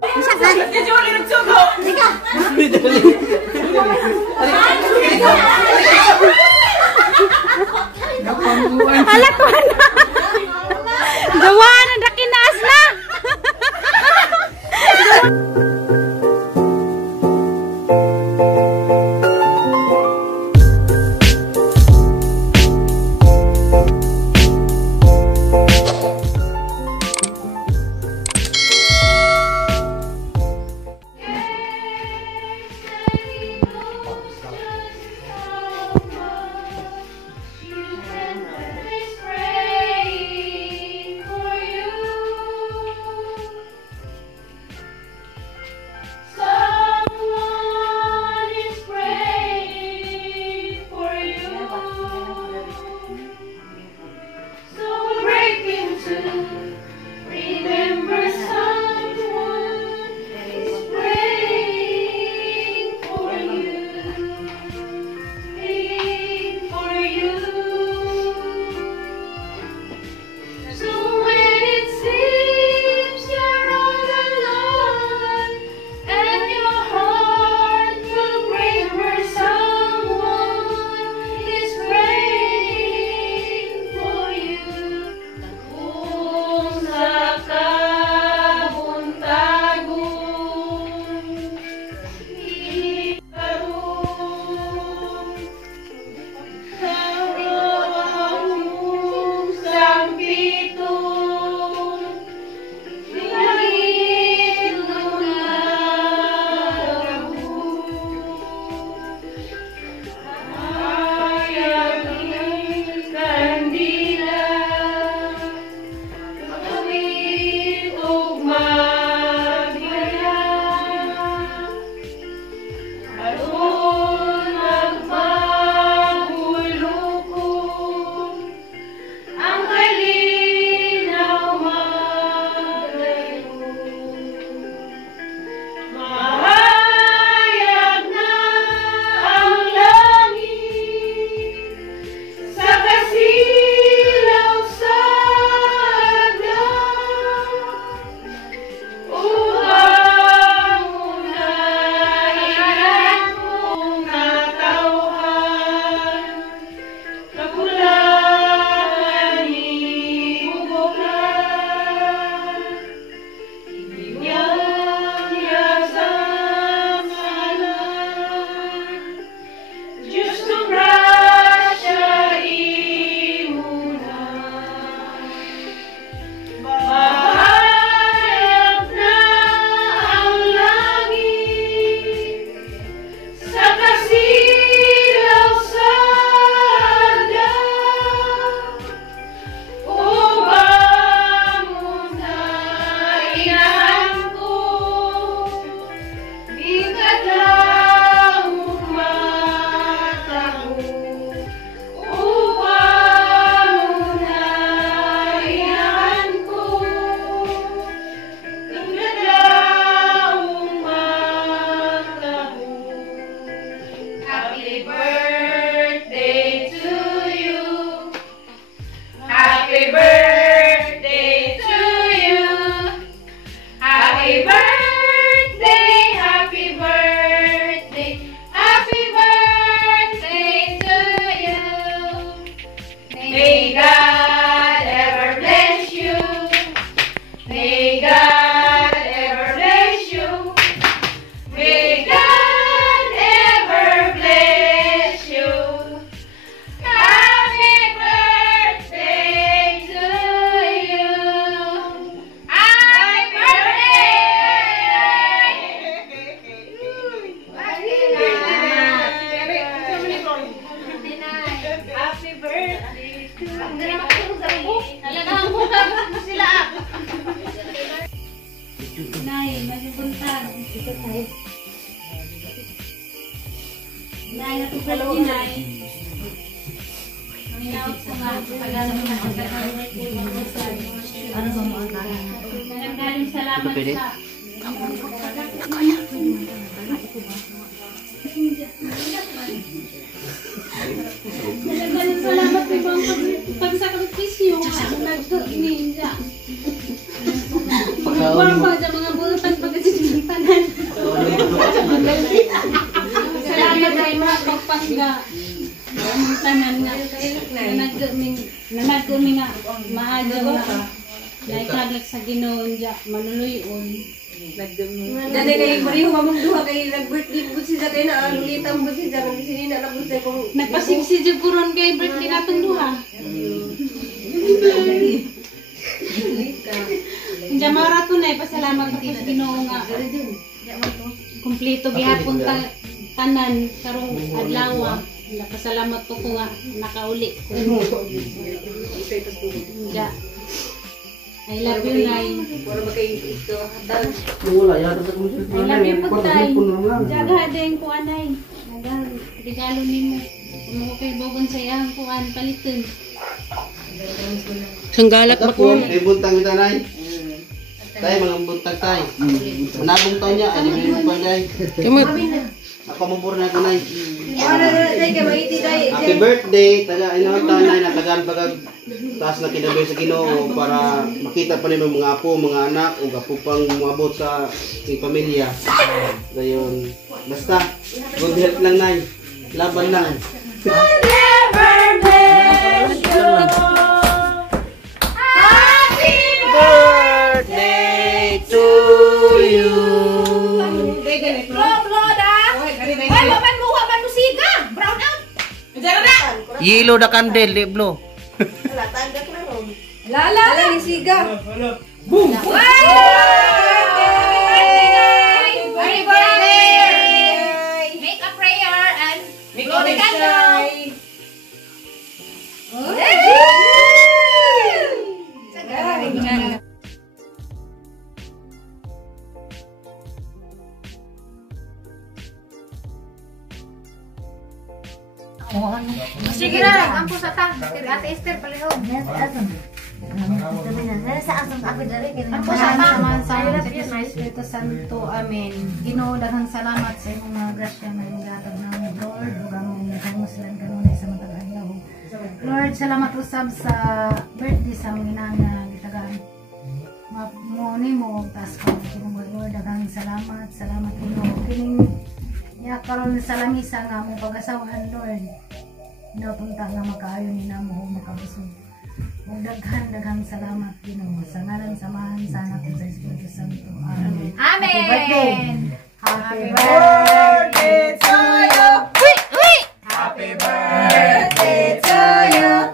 Bisa kan? Ika. Ala ko na. Gawa na nakinaas na. Nay, magpuntan. Ito tayo. Nay, natupad din, Nay. Ang inawag sa mga pag-alam ng mga ano ba mga kain? Nanggaling salamat sa... Nanggaling salamat sa ibang pagsakripisyo. Nag-ninja. Pagkaon mo. Mga bulatan pagkasi nga tanan nga nanagkami nga maadyo nga naikadlak sa Ginoo niya manuluyon. Dali kay Mario mamong duha kay nag-birthday bud siya kay na lulitan bud siya kung sinina na bud siya kung nagpasigsig guron kay birthday natong duha. Diya maraton na pasalamat ako sa Ginoo nga. Kumpleto gihapon tanan karong adlaw. Napasalamat ko nga nakauli ko. Diya. I love you, Nay. wala ba kay ito hatan. I love you po, Tay. Jaga din ko, Anay. Regalo nimo. Kung ko kay Bogon sa iyang kuan, palitin. Sanggalak ba ko? Ay buntang kita nay. Tay mga buntang tay. Manabong taon niya, ano yung pa day. Ako mabur na ko nay. Wala na dai kay maiti dai. Happy birthday, taga ino tanay na tagaan bagag taas na kinabay sa Ginoo para makita pa nimo mga apo, mga anak ug apo pang moabot sa pamilya. Dayon. Basta good health lang nay. Laban lang. Birthday to you. Yellow na candle, di blue. Wala tanggap na ron. Lala ni siga. Boom! Happy birthday! Make a prayer and Blow the candle! sige na, ampo sa ta. Ate Esther palihog. Ampo sa ta. Sa Espiritu Santo, amen. Ginoo, daghang salamat sa imong mga grasya na igatag ng Lord ug among kamuslan kanunay sa matag adlaw. Lord, salamat usab sa birthday sa among inana gitagaan. Mo nimo tas ko Lord, daghang salamat Ginoo. Kining ya karon sa langisa nga among pag-asawahan, Lord. Napunta nga makaayo ni namo ug makabusog. Ug daghang salamat Ginoo sa ngalan samahan sa anak sa Espiritu Santo. Amen. Amen. Happy birthday to you. Happy birthday to you.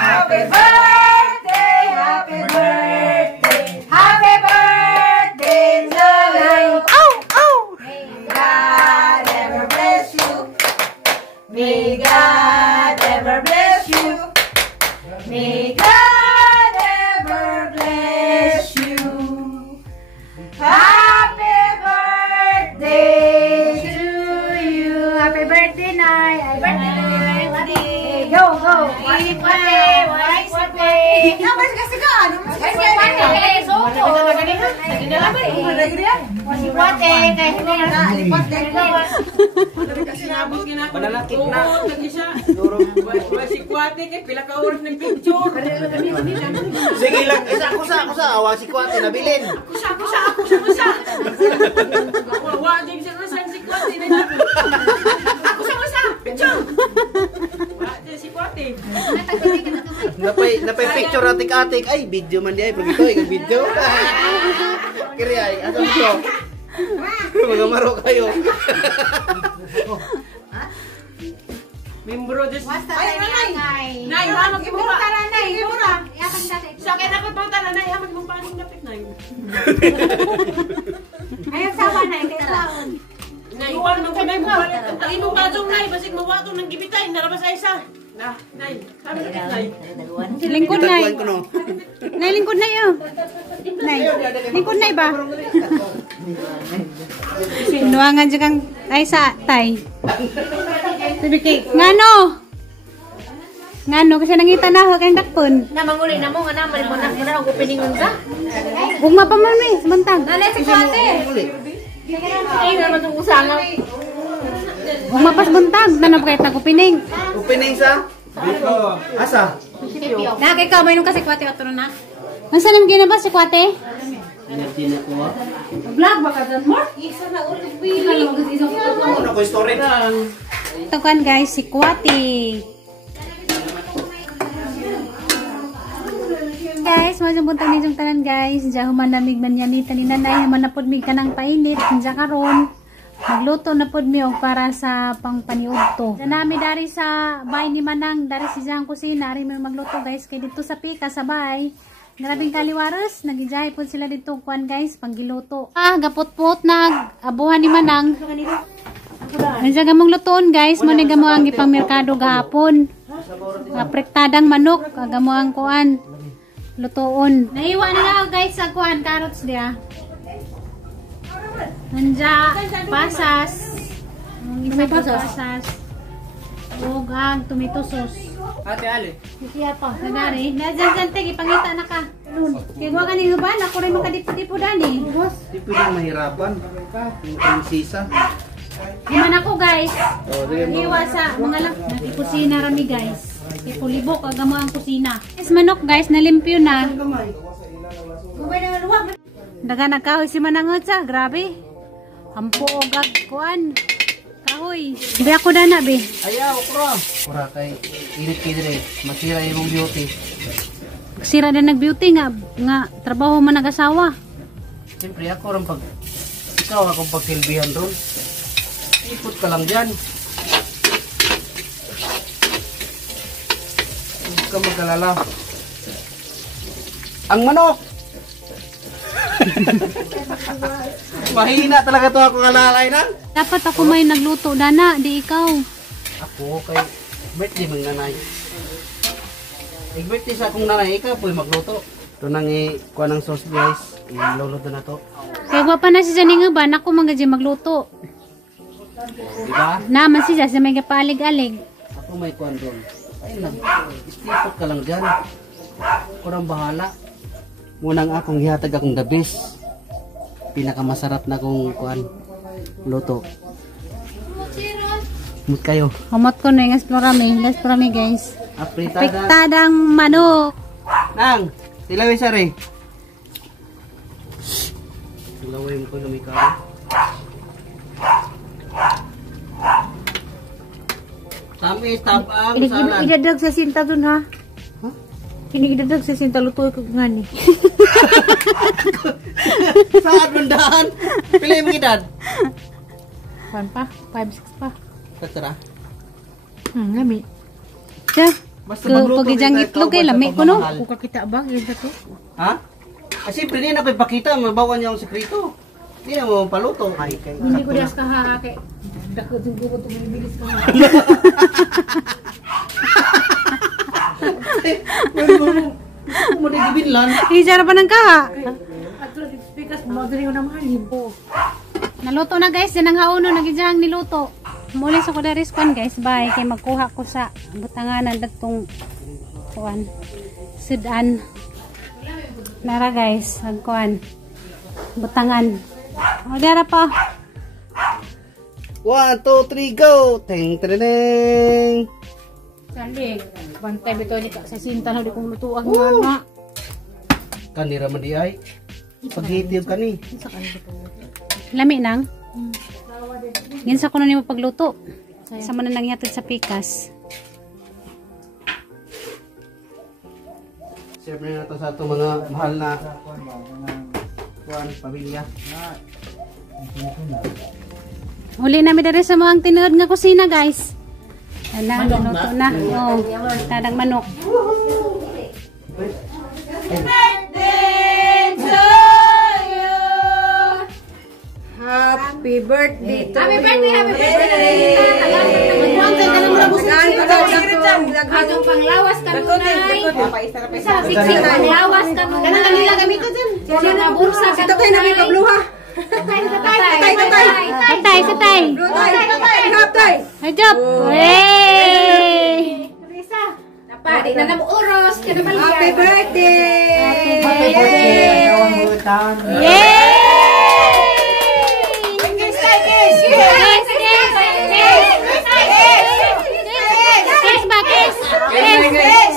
Happy birthday, happy birthday, happy birthday to you. May God ever bless you. May God ever bless you. May God ever bless you. Happy birthday to you. Happy birthday, Nay. Happy birthday. Go. Happy birthday. Mas kasi ka. Mas kasi ka. Soko. Si Kuwate. Kaya hindi na lipat din ko. Kasi nabot ginako. Panalakit na. Oo, lagi siya. Si Kuwate kay pila ka oras ng picture. Sige lang, ako sa awa si Kuwate nabilin. Ako siya. Wa din siya sa si Kuwate. Ako siya. Picture. Wa din si Kuwate. Napay picture atik-atik. Ay, video man di ay. Pag ito, yung video. Kiri ay, ato ito. Mga maro kayo. Membro des. Ay, Nay, hamag mo ba? Nay. Yakang dati. Sa akin ako pang tala, Nay, hamag mo pa anong napit, Nay. Ayaw sama na. Ikaw. Nay, iwan mo ko, Nay, mo balik. Ang imong kadong, Nay, basig mawatong ng gibitay, narabas sa isa. Na, Nay, hamag napit, Nay. Lingkod na. Itakuan ko no. Nay, lingkod na yun. Nay, lingkod na ba? Sinuangan dyan kang ay sa tay. Sabi kay, ngano kasi nangita na ako kayong dakpon. Namanguli na mo nga naman mo na ang openingon ka. Ugma pa man eh, samantang. Nalay si Kuwate. Ay, naman itong usangaw. Ugma pas buntag, nanap kahit nakupining. Opening sa? Asa? Nakay ka, may nung kasi Kuwate ka na. Ang sanam ginaba si Kuwate? Vlog ba ka dyan, Mark? Isa na ulit. Ano ko story? Ito kan guys, si Kwati. Guys, masang buntang ninyong tanan guys. Diyan humanamig man yan ni taninanay. Manapod mi ka ng painit. Diyan karon. Magluto na pod mi og para sa pangpaniudto. Diyan nami dari sa bay ni Manang. Dari si Jang kusina. Ari mi magluto guys. Kay dito sa pika sa bay. Grabing kaliwares. Nagijahe po sila dito kuan guys. Panggiluto. Gapot-pot na abuhan ni Manang. Nandiyan gamong lutoon guys. Muna gamo ang ipang merkado gahapon. Aprektadang manok. Gamo ang kuan. Lutoon. Naiwa na lang guys sa kuan carrots dia. Nanja pasas. May pasas. Ug ang tomato sauce. Ate Ali. Siya pa. Nagari. Nadyan tigi pangita na ka. Kaya mo kaning uban ako rin makadipo-dipo dani. Di pwedeng mahirapan. Yung prinsesa. Iman ako guys. Diyan mo. Iwa sa mga lang. Nakikusina rami guys. Ipulibok agamo ang kusina. Guys, manok guys, nalimpyo na. Daga nagkahoy si Manangot sa, grabe. Hampo o gag kuan. Kahoy. Be ako dana be. Ayaw, okra. Okra kay init-init. Masira yung beauty. Sira na nag-beauty nga trabaho man nag-asawa. Siyempre ako rin pag ikaw akong pagsilbihan doon. Ipot ka lang dyan. Huwag ka magkalala. Ang manok! Mahina talaga to ako kalalay na. Dapat ako may nagluto dana, di ikaw. Ako kay birthday mong nanay. Birthday sa akong nanay, ikaw po'y magluto. Ito nang ikuha ng sauce guys. Iluluto na to. Kaya wapa na si Janing ba, ako mga magluto. Diba? Naman siya sa may kapalig-alig. Ako may kuhan doon. Ayun lang. Istipot ka lang dyan. Ako nang bahala. Munang akong hihatag akong the best. Pinakamasarap na kong kuhan. Luto. Mut kayo. Hamot ko na yung esplorami guys. Apritada. Piktadang manok. Nang, tilawin sa rin. Tilawin ko na may kain. Tamis, tabang, salad. Idadag sa sinta dun ha. Kini idadag sa sinta lutoy ko nga ni. Saan bandaan? Pilih mo edad. Pan pa? 5-6 pa. Katara. Lami. Siya. Basta magluto Pagijang rin tayo, itlog kay basta lami ko no. pagmamahal. Kung kakita ba? Yan sa to. Ha? Siyempre hindi na ipakita, mabawan niya ang sekreto. Hindi na mo paluto. Ay, kay Hindi ko das kahake. Dako yung gugot ng bilis ka. Mo na gibinlan. Isara pa ng kaha. At pikas mo dali ko na mahalin po. Naluto na guys, yan ang hauno nagijang niluto. Muli sa ko daris kon guys, bye kay magkuha ko sa butanganan datong kuan. Sudan. Nara guys, agkuan. Butangan. O dara pa. 1, 2, 3, go! Ting, tring. Sali. Bantay bito ni sa sinta na di kong lutuan nga. Kanira man di ay. Paghitid ka ni. Lami nang. Ginsa ko na nimo pagluto. Sa man nang yatid sa pikas. Serve na nato sa atong mga mahal na kuan pamilya. Uli namin dali sa mga tinuod nga kusina guys. Ana, luto na. Oh, tadang manok. Happy birthday to Happy you. birthday, happy birthday. Magkuhan ka na muna busigan ko daw Atong panglawas ka tunay. Sa siksik panglawas ka tunay. Kanang kanila gamito dyan. Sino na bursa ka Ito tayo na may pabluha. Tatay. Satay. Hatay. Ay, job. Hey! Napadi na namuuros. Happy birthday. Yay! Kiss ba, kiss? Kiss.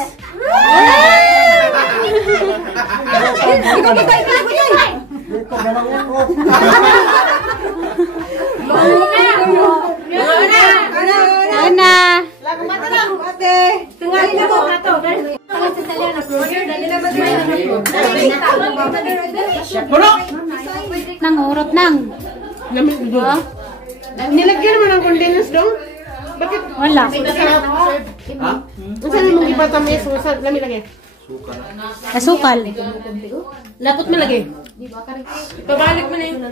Nang urot nang. Nilagyan mo ng condensed dong? Bakit? Wala. Ha? Saan mo ipatamis? Saan lami lagi? Asukal. Lapot mo lagi. Pabalik mo na yun.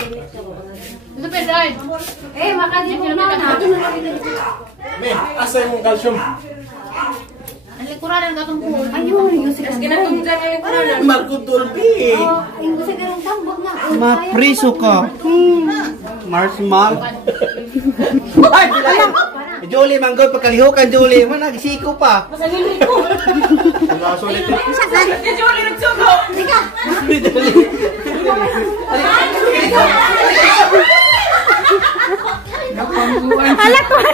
Asa yung calcium? Ginatong dyan yung corona. Marco Tulpi. Mapriso ka. Mars Mal. Ay, bilay. Julie, manggoy pagkalihukan, Julie. Man, nagisiko pa. Masagin ko. Sulit. Julie, nagsugo! Hala ko na.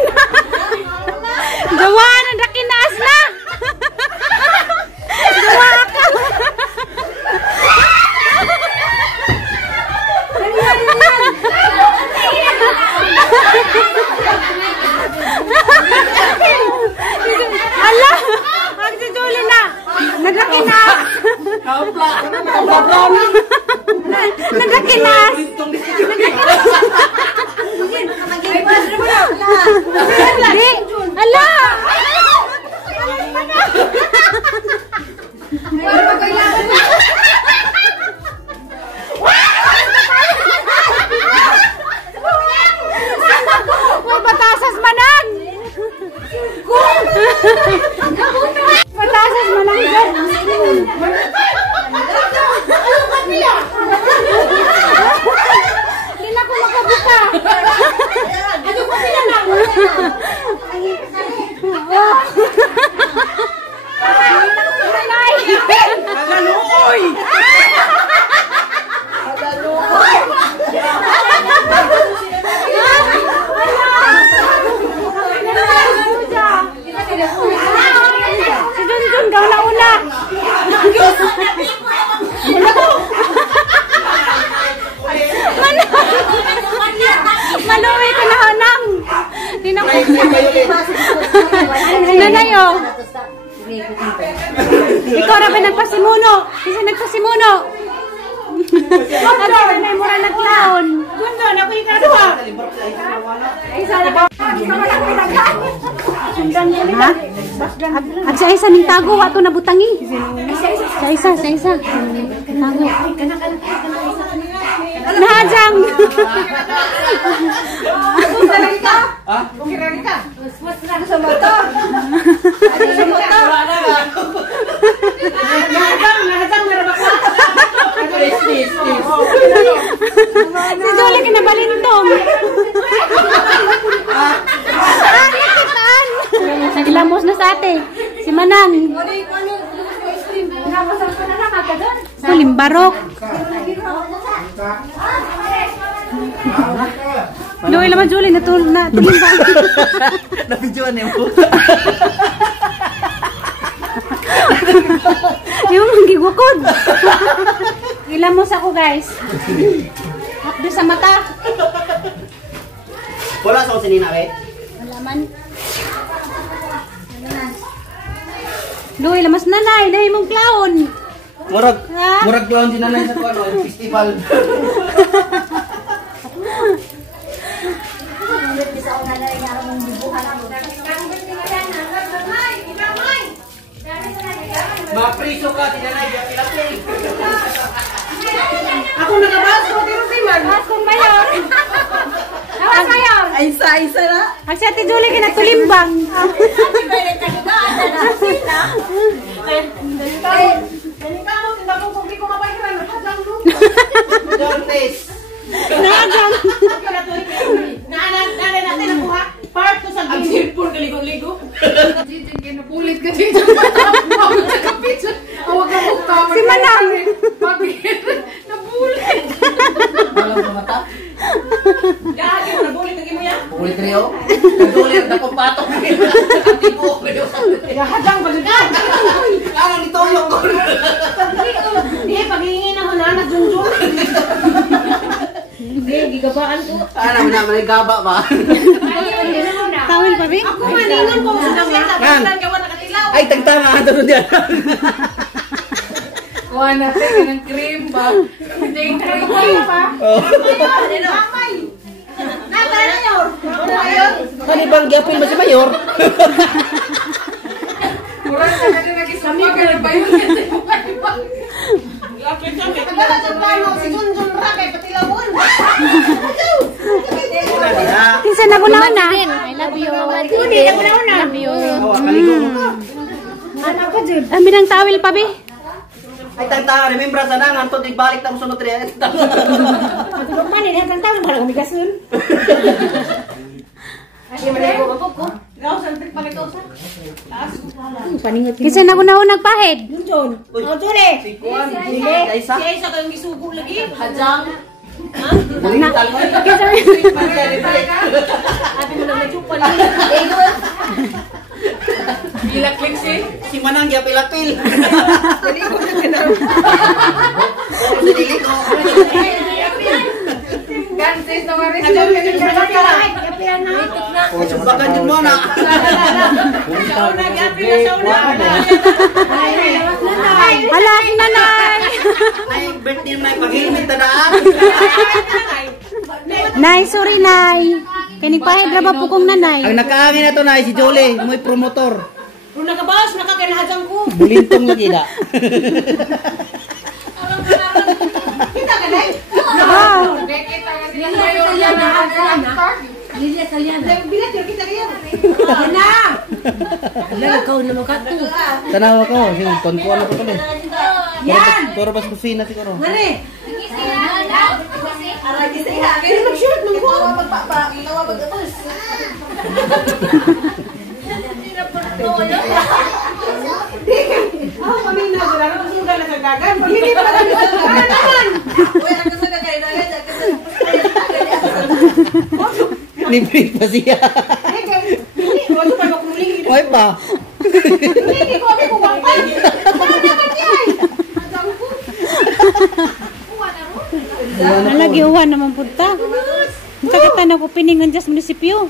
Gawa na nakinaas na. Gawa ka. Hala. Ang si Julie na. Nagkakinaas. Nagkakinaas. Hindi. Ala! May batasas manan! Batasas manan dyan! Hindi na ako makabuka! Halaluoy! Si Junjun, gaw na una! Maluwi ka na hanang! Hindi na ko. Nanay, oh. Ikaw na ba nagpasimuno? Isa nagpasimuno. At nanay mo rin naglaon. Gundo, nakuha ka doon! Ha? At sa isa ning tago, wato na butangi. Sa isa. Tago. Nahajang! Si Jolie kinabalintong. Nakitaan. Nagilamos na sa ate. Si Manang. Limbarok. Loy laman Julie na tulimbang. Napidyoan niyo po. Yung gigwakod. Ilamos ako guys. Hapdo sa mata. Wala sa sinina eh. Wala man. Loy lamas nanay. Dahil mong clown. Murag clown din nanay sa ano, festival. Mapriso ka, tinanay, pilapin. Ako nakabaso, tirusiman! Askong mayor. Awas mayor. Ay, isa na. Ang si Ate Julie kinatulimbang. Nagang. Nanay natin nakuha. Part to sa ang cellphone kaligo-ligo. Napulit ka dito. Huwag ka mukha. Si Manang. Napulit. Walang pamata. Gagi mo, nabulit lagi mo yan. Ulit rin ako. Nagulit na kong patok. Ati po ako yun. Gahadang pagkakas. Ano nito yung ko? Hindi, paghihingi na hula na Junjun. Hindi, gigabaan ko. Ano naman, gaba ba? Tawil pa, Bing? Ako maningon ko sa damit. Tapos gawa nakatilaw. Ay, tagtanga ito nun yan. Kuha natin ng cream ba? Hindi yung cream pa. Ano bang gyapon mo si Mayor? Kurang ka na nag-isama ka na ba yun? Yapin kami. Kinsa na ko na. I love you. Hindi na ko na. Love you. Kaligo mo ka. Ami ng tawil pa, bi. Ay, tagtanga. Remember sa nang. Antod, ibalik na mo sa nutriya. Kinsa na ko na nagpahid. Si Kuan. Si Isa. Isa kang gisugo lagi. Hajang. Bulintal mo. Ate mo lang nagsupan. Pilak-lik Si Manang gyapil-apil. Si Dili ko. Gansis na maris. Bakan jud mo na. Sa una, gapin na sa una. Hala, si nanay. Ay, birthday mo na ipag-helmet na daan. Nay, sorry, nay. Kanipahid ra ba po kong nanay? Ang nakaangin na to na si Jolie, mo'y promotor. Kung nakabawas, nakaganahadang ko. Bulintong nga gila. Kita ka na? Wow. Kita ka sila mayor yan na. Lilia Saliana. Bilat yun, kita kaya. Yan na! Wala, ikaw naman ka to. Tanawa ko, yung konkuan na ko pala. Yan! Turo pas kusina siguro. Ngani? Aray, kasi kaya mag-shoot mo ko. Nawa mag-apos. Ako kami na sila. Nagsuga na sa gagan. Pag hindi pa kami sa gagan naman. Uy, ang kasagay kayo na yan. Libre pa siya. Hindi, wala pa nakuling. Ay pa. Hindi ko kami kuwapay. Wala naman yan. Nalagi uwan naman punta. Sa katanaw ko piningan dyan sa munisipyo.